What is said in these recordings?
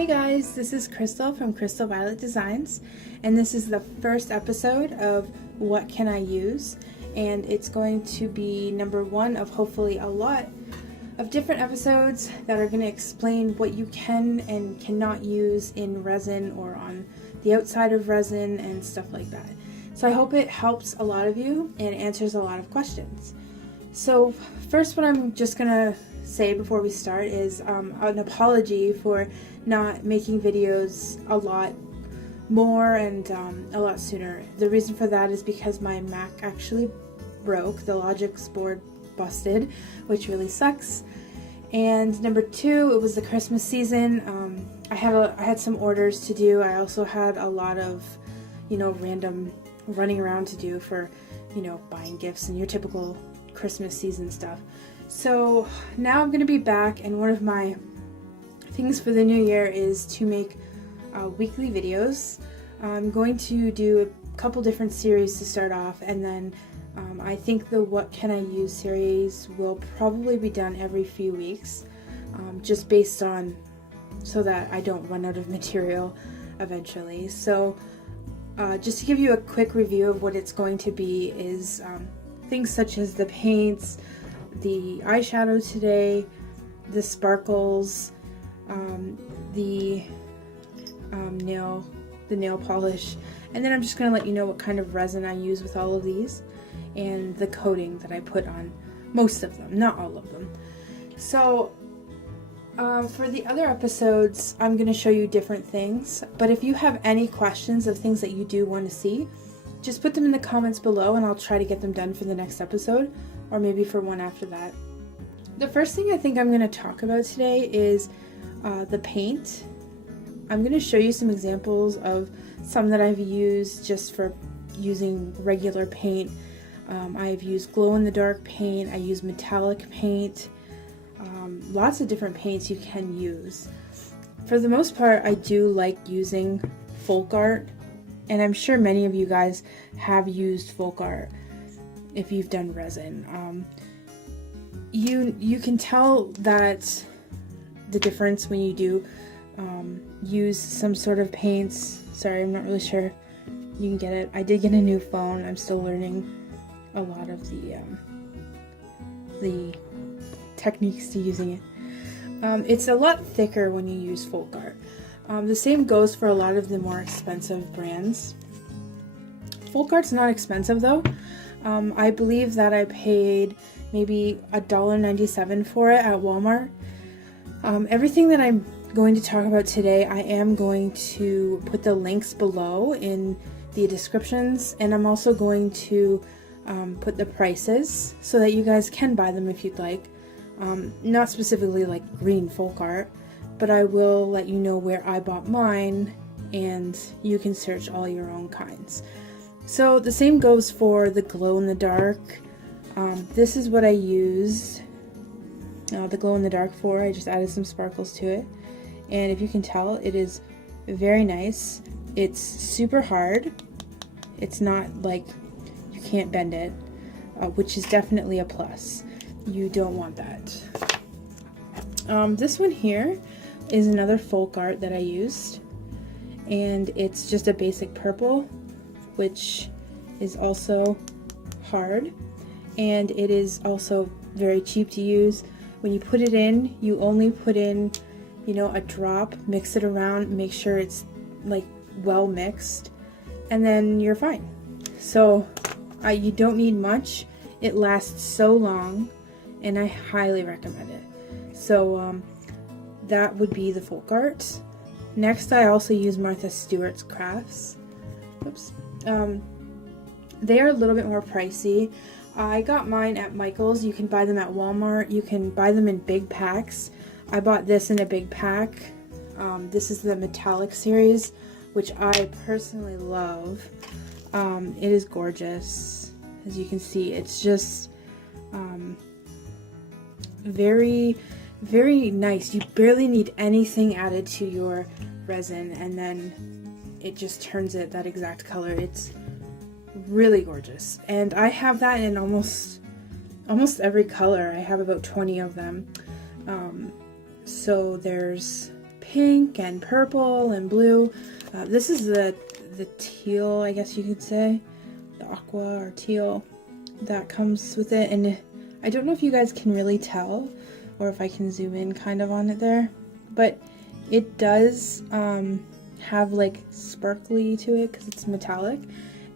Hey guys, this is Krystal from Krystal Violet Designs, and this is the first episode of What Can I Use? And it's going to be number one of hopefully a lot of different episodes that are going to explain what you can and cannot use in resin or on the outside of resin and stuff like that. So I hope it helps a lot of you and answers a lot of questions. So first, what I'm just going to say before we start is an apology for not making videos a lot more and a lot sooner. The reason for that is because my Mac actually broke. The Logic's board busted, which really sucks. And number two, it was the Christmas season. I had some orders to do. I also had a lot of, random running around to do for, buying gifts and your typical Christmas season stuff. So now I'm going to be back, and one of my things for the new year is to make weekly videos. I'm going to do a couple different series to start off, and then I think the What Can I Use series will probably be done every few weeks, just based on so that I don't run out of material eventually. So just to give you a quick review of what it's going to be is things such as the paints, the eyeshadow today, the sparkles, the nail polish, and then I'm just going to let you know what kind of resin I use with all of these and the coating that I put on most of them, not all of them. So for the other episodes, I'm going to show you different things, but if you have any questions of things that you do want to see, just put them in the comments below and I'll try to get them done for the next episode, or maybe for one after that. The first thing I think I'm going to talk about today is the paint. I'm going to show you some examples of some that I've used just for using regular paint. I've used glow-in-the-dark paint, I use metallic paint, lots of different paints you can use. For the most part, I do like using folk art, and I'm sure many of you guys have used folk art if you've done resin. You can tell that the difference when you do use some sort of paints. Sorry, I'm not really sure you can get it. I did get a new phone. I'm still learning a lot of the techniques to using it. It's a lot thicker when you use folk art. The same goes for a lot of the more expensive brands. Folk art's not expensive though. I believe that I paid maybe $1.97 for it at Walmart. Everything that I'm going to talk about today, I am going to put the links below in the descriptions, and I'm also going to put the prices so that you guys can buy them if you'd like. Not specifically like green folk art, but I will let you know where I bought mine, and you can search all your own kinds. So the same goes for the glow-in-the-dark. This is what I used the glow-in-the-dark for. I just added some sparkles to it, and if you can tell, it is very nice. It's super hard. It's not like you can't bend it, which is definitely a plus. You don't want that. This one here is another folk art that I used, and it's just a basic purple, which is also hard, and it is also very cheap to use. When you put it in, you only put in, a drop, mix it around, make sure it's like well mixed, and then you're fine. So you don't need much. It lasts so long, and I highly recommend it. So that would be the folk art. Next, I also use Martha Stewart's crafts. Oops. They are a little bit more pricey. I got mine at Michael's. You can buy them at Walmart. You can buy them in big packs. I bought this in a big pack. This is the metallic series, which I personally love. It is gorgeous. As you can see, it's just very, very nice. You barely need anything added to your resin, and then it just turns it that exact color. It's really gorgeous, and I have that in almost every color. I have about 20 of them. So there's pink and purple and blue. This is the teal, I guess you could say, the aqua or teal that comes with it. And I don't know if you guys can really tell, or if I can zoom in kind of on it there, but it does have like sparkly to it because it's metallic,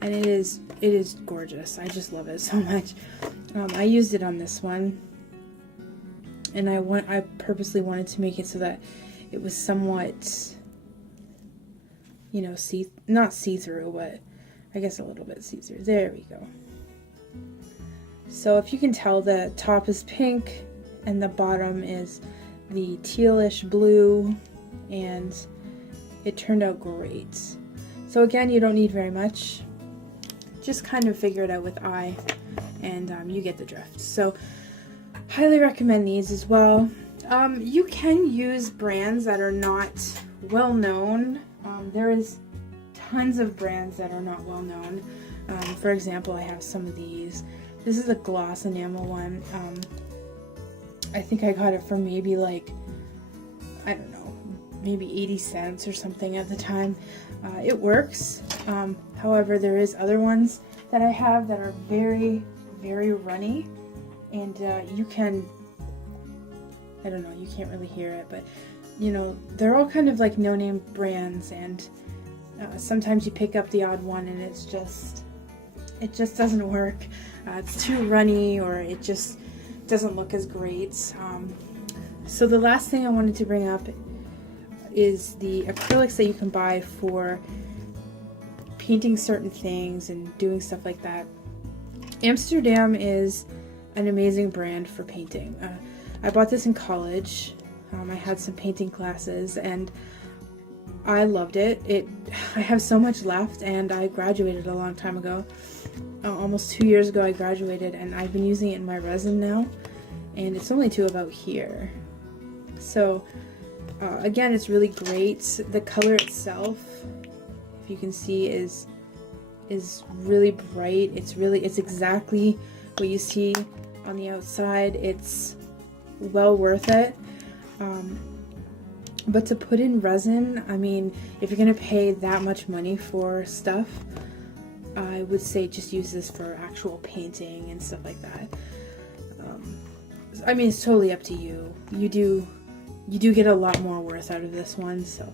and it is gorgeous. I just love it so much. I used it on this one, and I purposely wanted to make it so that it was somewhat, you know, not see-through, but I guess a little bit see-through. There we go. So if you can tell, the top is pink and the bottom is the tealish blue, and it turned out great. So again, you don't need very much. Just kind of figure it out with eye, and you get the drift. So highly recommend these as well. You can use brands that are not well known. There is tons of brands that are not well known. For example, I have some of these. This is a gloss enamel one. I think I got it for maybe like, I don't know, maybe 80 cents or something at the time. It works. However, there is other ones that I have that are very, very runny, and you can, I don't know, you can't really hear it, but you know, they're all kind of like no-name brands, and sometimes you pick up the odd one and it just doesn't work. It's too runny, or it just doesn't look as great. So the last thing I wanted to bring up is the acrylics that you can buy for painting certain things and doing stuff like that. Amsterdam is an amazing brand for painting. I bought this in college. I had some painting classes and I loved it. I have so much left, and I graduated a long time ago. Almost 2 years ago I graduated, and I've been using it in my resin now, and it's only to about here. So again, it's really great. The color itself, if you can see, is really bright. It's exactly what you see on the outside. It's well worth it. But to put in resin, I mean, if you're gonna pay that much money for stuff, I would say just use this for actual painting and stuff like that. I mean, it's totally up to you. You do get a lot more worth out of this one, so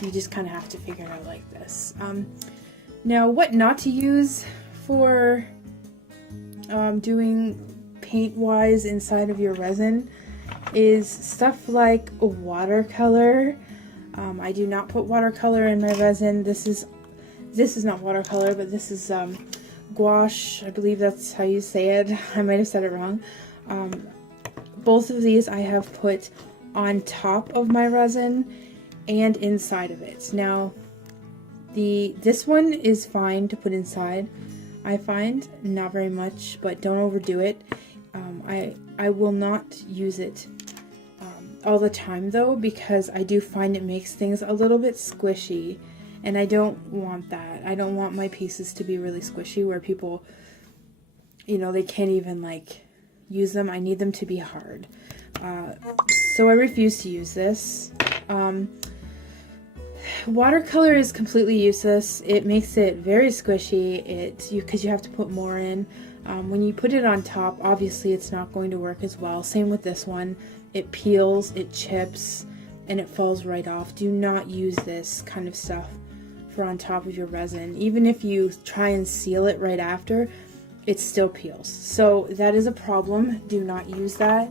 you just kind of have to figure it out like this. Now, what not to use for doing paint-wise inside of your resin is stuff like watercolor. I do not put watercolor in my resin. This is not watercolor, but this is gouache. I believe that's how you say it. I might have said it wrong. Both of these I have put on top of my resin and inside of it. Now, this one is fine to put inside. I find not very much, but don't overdo it. I will not use it all the time though, because I do find it makes things a little bit squishy, and I don't want that. I don't want my pieces to be really squishy where people, you know, they can't even like use them. I need them to be hard. So I refuse to use this. Watercolor is completely useless. It makes it very squishy. Because you have to put more in. When you put it on top, obviously it's not going to work as well. Same with this one. It peels, it chips, and it falls right off. Do not use this kind of stuff for on top of your resin. Even if you try and seal it right after, it still peels. So that is a problem. Do not use that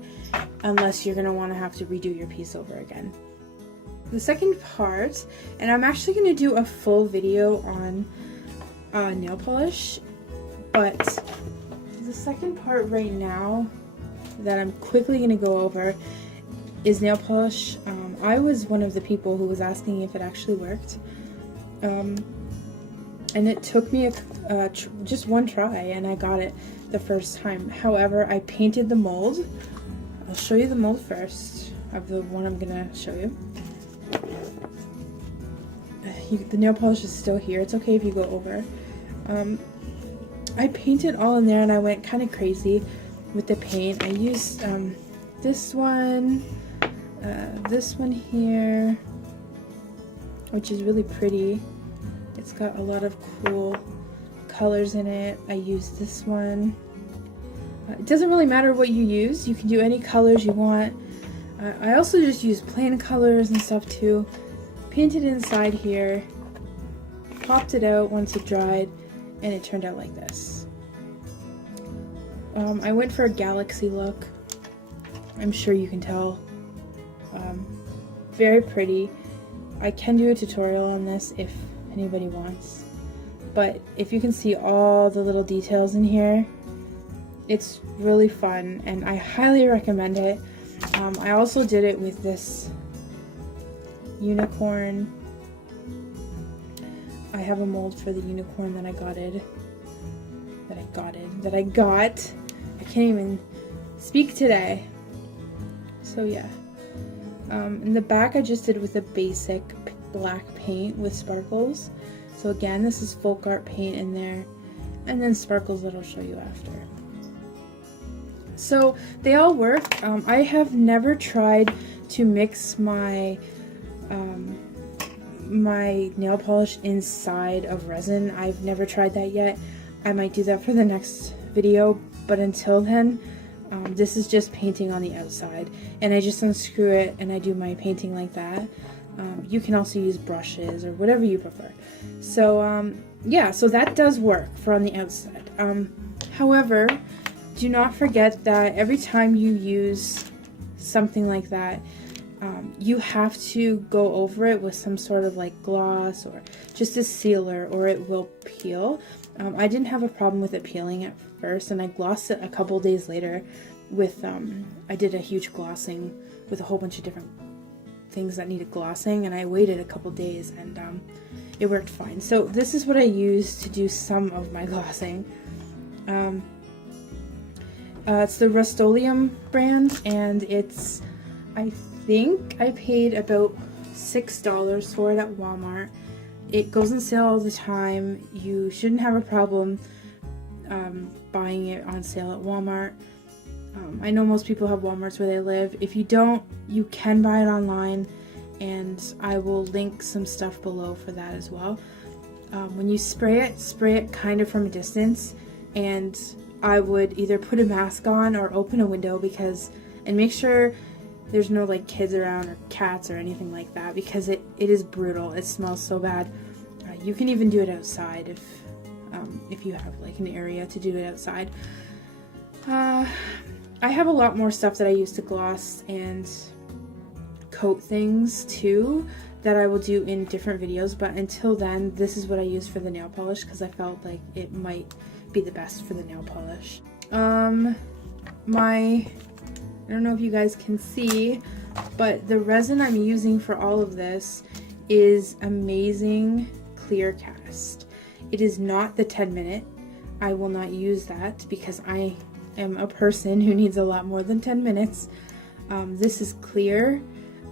unless you're going to want to have to redo your piece over again. The second part, and I'm actually going to do a full video on nail polish, but the second part right now that I'm quickly going to go over is nail polish. I was one of the people who was asking if it actually worked, and it took me just one try, and I got it the first time. However, I painted the mold. I'll show you the mold first of the one I'm going to show you. The nail polish is still here. It's okay if you go over. I painted all in there, and I went kind of crazy with the paint. I used this one here, which is really pretty. It's got a lot of cool colors in it. I used this one. It doesn't really matter what you use. You can do any colors you want. I also just used plain colors and stuff too. Painted inside here. Popped it out once it dried, and it turned out like this. I went for a galaxy look. I'm sure you can tell. Very pretty. I can do a tutorial on this if anybody wants. But if you can see all the little details in here, it's really fun and I highly recommend it. I also did it with this unicorn. I have a mold for the unicorn that I got. I can't even speak today. So yeah. In the back I just did with a basic black paint with sparkles. So again, this is folk art paint in there, and then sparkles that I'll show you after. So they all work. I have never tried to mix my my nail polish inside of resin. I've never tried that yet. I might do that for the next video, but until then, this is just painting on the outside, and I just unscrew it and I do my painting like that. You can also use brushes or whatever you prefer. So yeah, so that does work for on the outside. However, do not forget that every time you use something like that, you have to go over it with some sort of like gloss or just a sealer, or it will peel. I didn't have a problem with it peeling at first, and I glossed it a couple days later with, I did a huge glossing with a whole bunch of different things that needed glossing, and I waited a couple days and it worked fine. So this is what I use to do some of my glossing. It's the Rust-Oleum brand, and it's, I think I paid about $6 for it at Walmart. It goes on sale all the time. You shouldn't have a problem buying it on sale at Walmart. I know most people have Walmarts where they live. If you don't, you can buy it online, and I will link some stuff below for that as well. When you spray it kind of from a distance, and I would either put a mask on or open a window, and make sure there's no like kids around or cats or anything like that, because it is brutal. It smells so bad. You can even do it outside if you have like an area to do it outside. I have a lot more stuff that I use to gloss and coat things too that I will do in different videos, but until then, this is what I use for the nail polish because I felt like it might be the best for the nail polish. I don't know if you guys can see, but the resin I'm using for all of this is Amazing Clear Cast. It is not the 10-minute. I will not use that because I am a person who needs a lot more than 10 minutes. This is clear,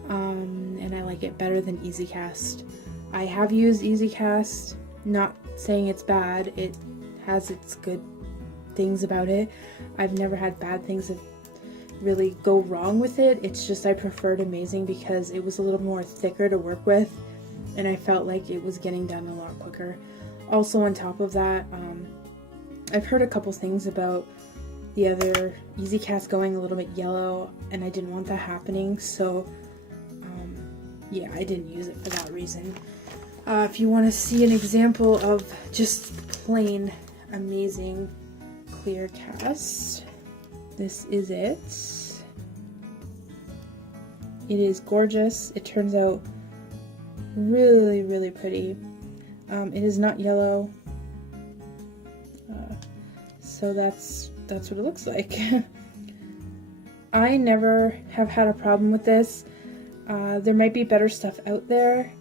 and I like it better than Easy Cast. I have used Easy Cast, not saying it's bad. It has its good things about it. I've never had bad things that really go wrong with it. It's just I preferred Amazing because it was a little more thicker to work with, and I felt like it was getting done a lot quicker. Also, on top of that, I've heard a couple things about the other Easy Cast going a little bit yellow, and I didn't want that happening, so yeah, I didn't use it for that reason. If you want to see an example of just plain Amazing Clear Cast, this is it. It is gorgeous. It turns out really, really pretty. It is not yellow, so that's what it looks like. I never have had a problem with this. There might be better stuff out there.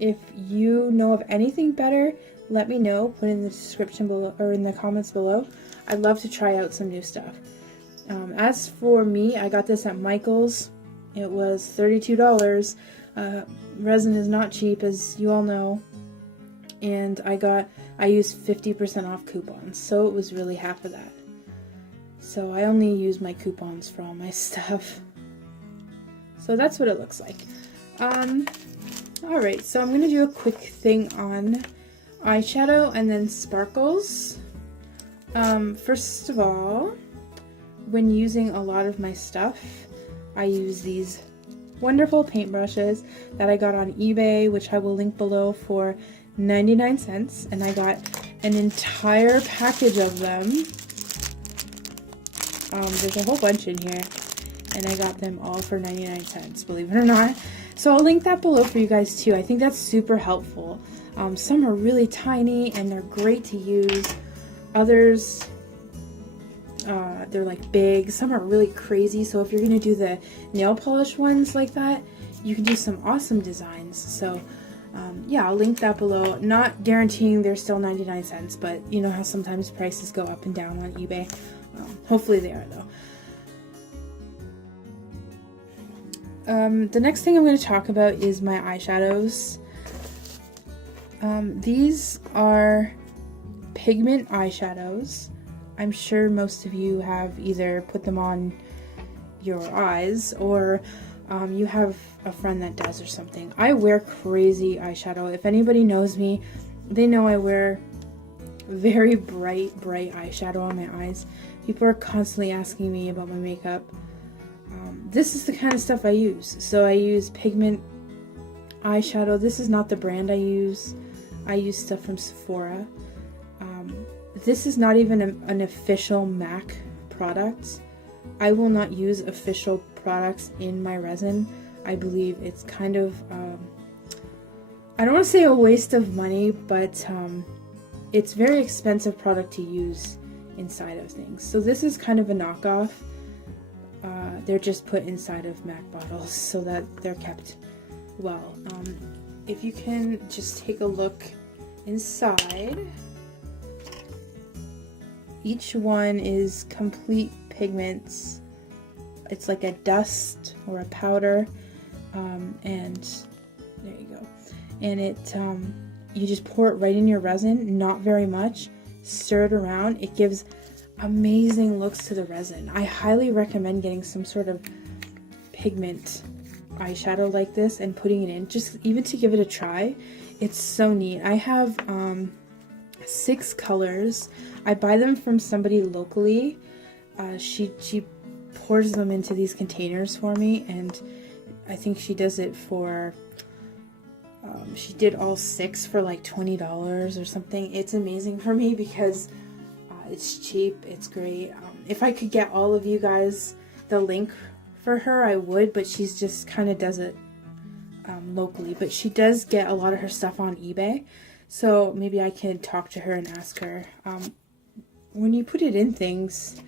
If you know of anything better, let me know. Put it in the description below or in the comments below. I'd love to try out some new stuff. As for me, I got this at Michael's. It was $32. Resin is not cheap, as you all know. And I used 50% off coupons, so it was really half of that. So I only use my coupons for all my stuff. So that's what it looks like. Alright, so I'm going to do a quick thing on eyeshadow and then sparkles. First of all, when using a lot of my stuff, I use these wonderful paintbrushes that I got on eBay, which I will link below, for 99 cents, and I got an entire package of them. There's a whole bunch in here, and I got them all for 99 cents, believe it or not. So I'll link that below for you guys too. I think that's super helpful. Some are really tiny and they're great to use. Others, they're like big. Some are really crazy. So if you're going to do the nail polish ones like that, you can do some awesome designs. So yeah, I'll link that below. Not guaranteeing they're still 99 cents, but you know how sometimes prices go up and down on eBay. Hopefully they are though. The next thing I'm going to talk about is my eyeshadows. These are Pigment eyeshadows. I'm sure most of you have either put them on your eyes or you have a friend that does or something. I wear crazy eyeshadow. If anybody knows me, they know I wear very bright eyeshadow on my eyes. People are constantly asking me about my makeup. This is the kind of stuff I use. So I use Pigment eyeshadow. This is not the brand I use. I use stuff from Sephora. This is not even an official MAC product. I will not use official products in my resin. I believe it's kind of, I don't want to say a waste of money, but it's very expensive product to use inside of things. So this is kind of a knockoff. They're just put inside of MAC bottles so that they're kept well. If you can just take a look inside, each one is complete pigments. It's like a dust or a powder, and there you go. And it, you just pour it right in your resin, not very much, stir it around. It gives amazing looks to the resin. I highly recommend getting some sort of pigment eyeshadow like this and putting it in, just even to give it a try. It's so neat. I have 6 colors. I buy them from somebody locally. She pours them into these containers for me, and I think she does it for she did all 6 for like $20 or something. It's amazing for me because it's cheap, it's great. If I could get all of you guys the link for her, I would, but she's just kind of does it locally. But she does get a lot of her stuff on eBay, so maybe I can talk to her and ask her. When you put it in things,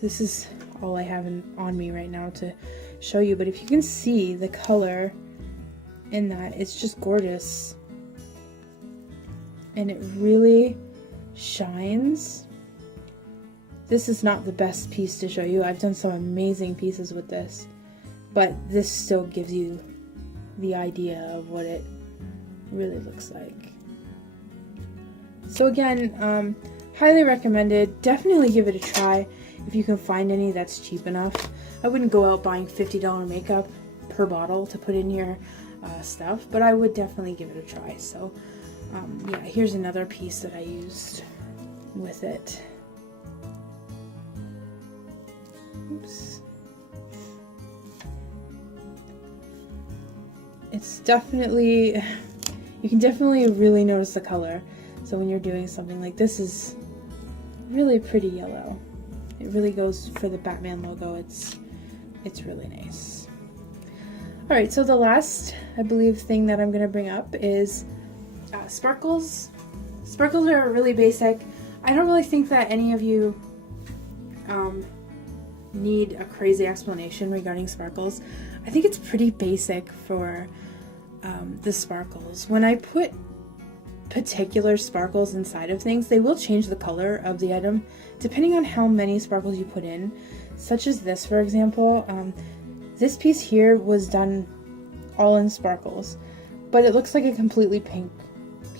this is all I have on me right now to show you, but if you can see the color in that, it's just gorgeous. And it really shines. This is not the best piece to show you. I've done some amazing pieces with this, but this still gives you the idea of what it really looks like. So again, highly recommended. Definitely give it a try if you can find any that's cheap enough. I wouldn't go out buying $50 makeup per bottle to put in your stuff, but I would definitely give it a try. So yeah, here's another piece that I used with it. Oops. It's definitely, you can definitely really notice the color. So when you're doing something like this, is really pretty yellow. It really goes for the Batman logo. It's really nice. Alright, so the last, I believe, thing that I'm going to bring up is sparkles. Sparkles are really basic. I don't really think that any of you need a crazy explanation regarding sparkles. I think it's pretty basic for the sparkles. When I put particular sparkles inside of things, they will change the color of the item depending on how many sparkles you put in, such as this, for example. This piece here was done all in sparkles, but it looks like a completely pink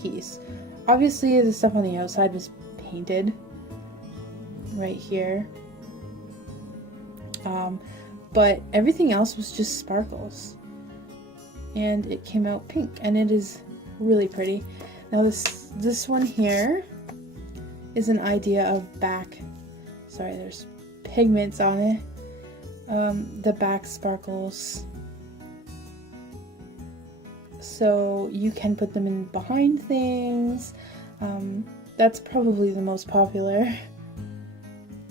piece. Obviously the stuff on the outside was painted right here, but everything else was just sparkles. and it came out pink, and it is really pretty. Now this one here is an idea of back, sorry, there's pigments on it. The back sparkles, so you can put them in behind things. That's probably the most popular.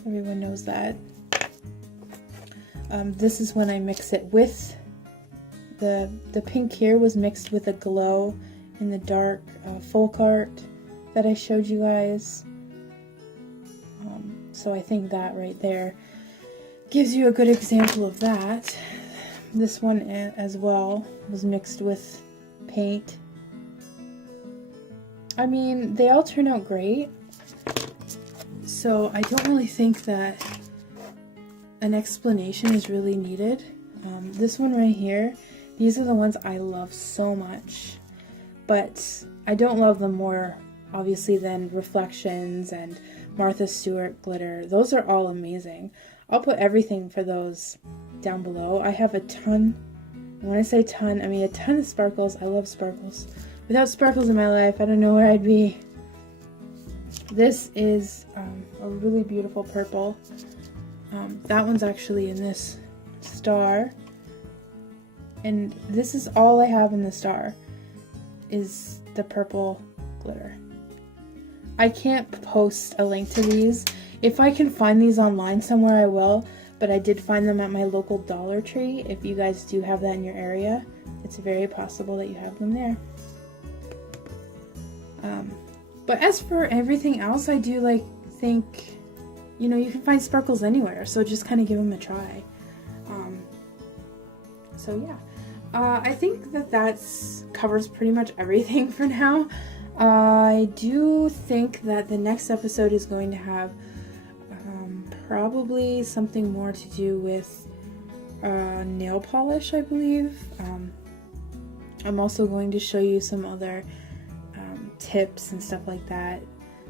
Everyone knows that. This is when I mix it with the pink here was mixed with a glow in the dark folk art that I showed you guys. So I think that right there gives you a good example of that. This one as well was mixed with paint. I mean, they all turn out great, so I don't really think that an explanation is really needed. This one right here, these are the ones I love so much, but I don't love them more obviously than Reflections and Martha Stewart glitter. Those are all amazing. I'll put everything for those down below. I have a ton, and when I say ton, I mean a ton of sparkles. I love sparkles. Without sparkles in my life, I don't know where I'd be. This is a really beautiful purple. That one's actually in this star, and this is all I have in the star is the purple glitter. I can't post a link to these. If I can find these online somewhere, I will, but I did find them at my local Dollar Tree. If you guys do have that in your area, it's very possible that you have them there. But as for everything else, I do think, you know, you can find sparkles anywhere, so just kind of give them a try. So yeah, I think that covers pretty much everything for now. I do think that the next episode is going to have probably something more to do with nail polish, I believe. I'm also going to show you some other tips and stuff like that.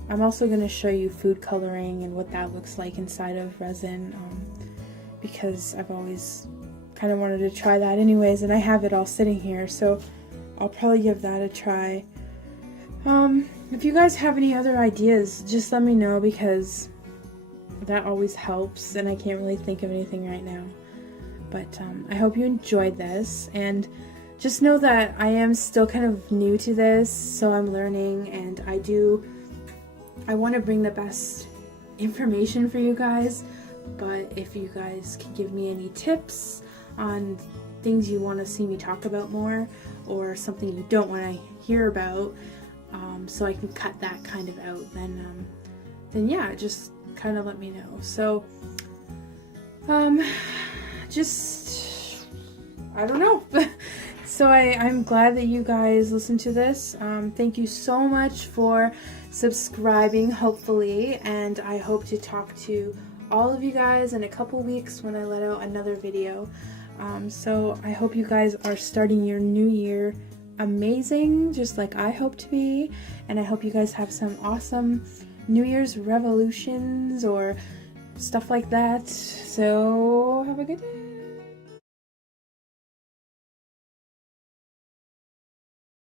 I'm also going to show you food coloring and what that looks like inside of resin, because I've always kind of wanted to try that anyways, and I have it all sitting here, so I'll probably give that a try. If you guys have any other ideas, just let me know, because that always helps, and I can't really think of anything right now. But I hope you enjoyed this, and just know that I am still kind of new to this, so I'm learning, and I want to bring the best information for you guys. But if you guys can give me any tips on things you want to see me talk about more, or something you don't want to hear about, so I can cut that kind of out, then yeah, just kind of let me know. So just, I don't know. So I'm glad that you guys listened to this. Thank you so much for subscribing, hopefully, and I hope to talk to all of you guys in a couple weeks when I let out another video. So I hope you guys are starting your new year amazing, just like I hope to be, and I hope you guys have some awesome New Year's revolutions or stuff like that. So have a good day.